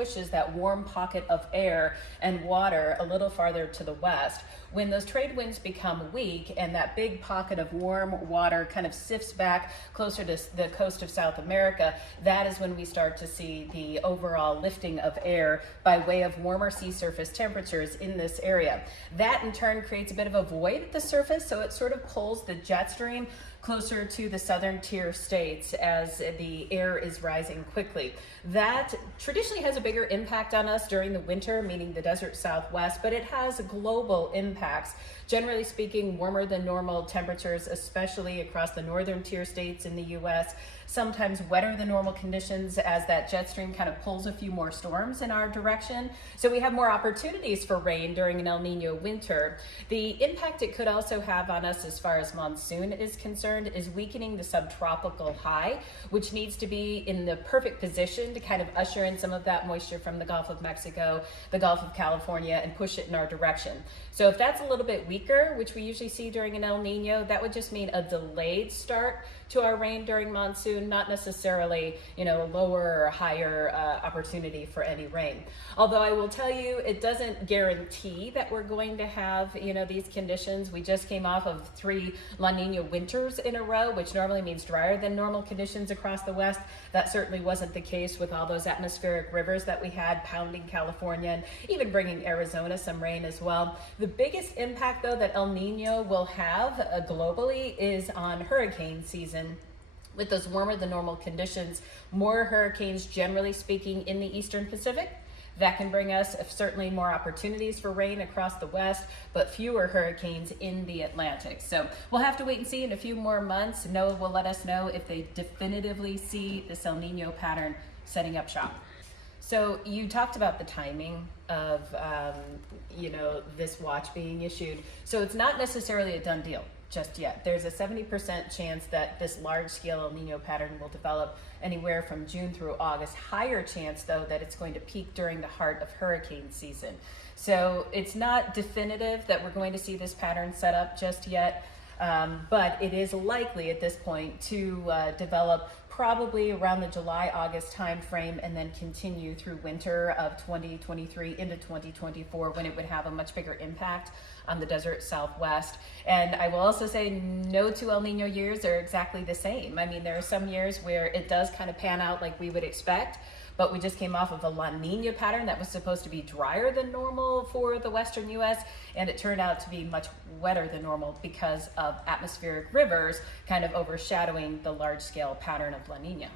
pushes that warm pocket of air and water a little farther to the west. When those trade winds become weak and that big pocket of warm water kind of sifts back closer to the coast of South America, that is when we start to see the overall lifting of air by way of warmer sea surface temperatures in this area. That in turn creates a bit of a void at the surface, so it sort of pulls the jet stream closer to the southern tier states as the air is rising quickly. That traditionally has a bigger impact on us during the winter, meaning the desert Southwest, but it has global impacts. Generally speaking, warmer than normal temperatures, especially across the northern tier states in the US, sometimes wetter than normal conditions as that jet stream kind of pulls a few more storms in our direction. So we have more opportunities for rain during an El Nino winter. The impact it could also have on us as far as monsoon is concerned is weakening the subtropical high, which needs to be in the perfect position to kind of usher in some of that moisture from the Gulf of Mexico, the Gulf of California, and push it in our direction. So if that's a little bit weaker, which we usually see during an El Nino, that would just mean a delayed start to our rain during monsoon, not necessarily, a lower or higher opportunity for any rain. Although I will tell you, it doesn't guarantee that we're going to have, these conditions. We just came off of 3 La Nina winters in a row, which normally means drier than normal conditions across the West. That certainly wasn't the case with all those atmospheric rivers that we had pounding California and even bringing Arizona some rain as well. The biggest impact, though, that El Nino will have globally is on hurricane season. With those warmer than normal conditions, more hurricanes, generally speaking, in the Eastern Pacific. That can bring us certainly more opportunities for rain across the West, but fewer hurricanes in the Atlantic. So we'll have to wait and see in a few more months. NOAA will let us know if they definitively see this El Nino pattern setting up shop. So you talked about the timing of, this watch being issued. So it's not necessarily a done deal just yet. There's a 70% chance that this large-scale El Nino pattern will develop anywhere from June through August. Higher chance, though, that it's going to peak during the heart of hurricane season. So it's not definitive that we're going to see this pattern set up just yet, but it is likely at this point to develop probably around the July-August timeframe and then continue through winter of 2023 into 2024 when it would have a much bigger impact on the desert Southwest. And I will also say no 2 El Nino years are exactly the same. I mean, there are some years where it does kind of pan out like we would expect, but we just came off of a La Nina pattern that was supposed to be drier than normal for the western US, and it turned out to be much wetter than normal because of atmospheric rivers kind of overshadowing the large-scale pattern of La Nina.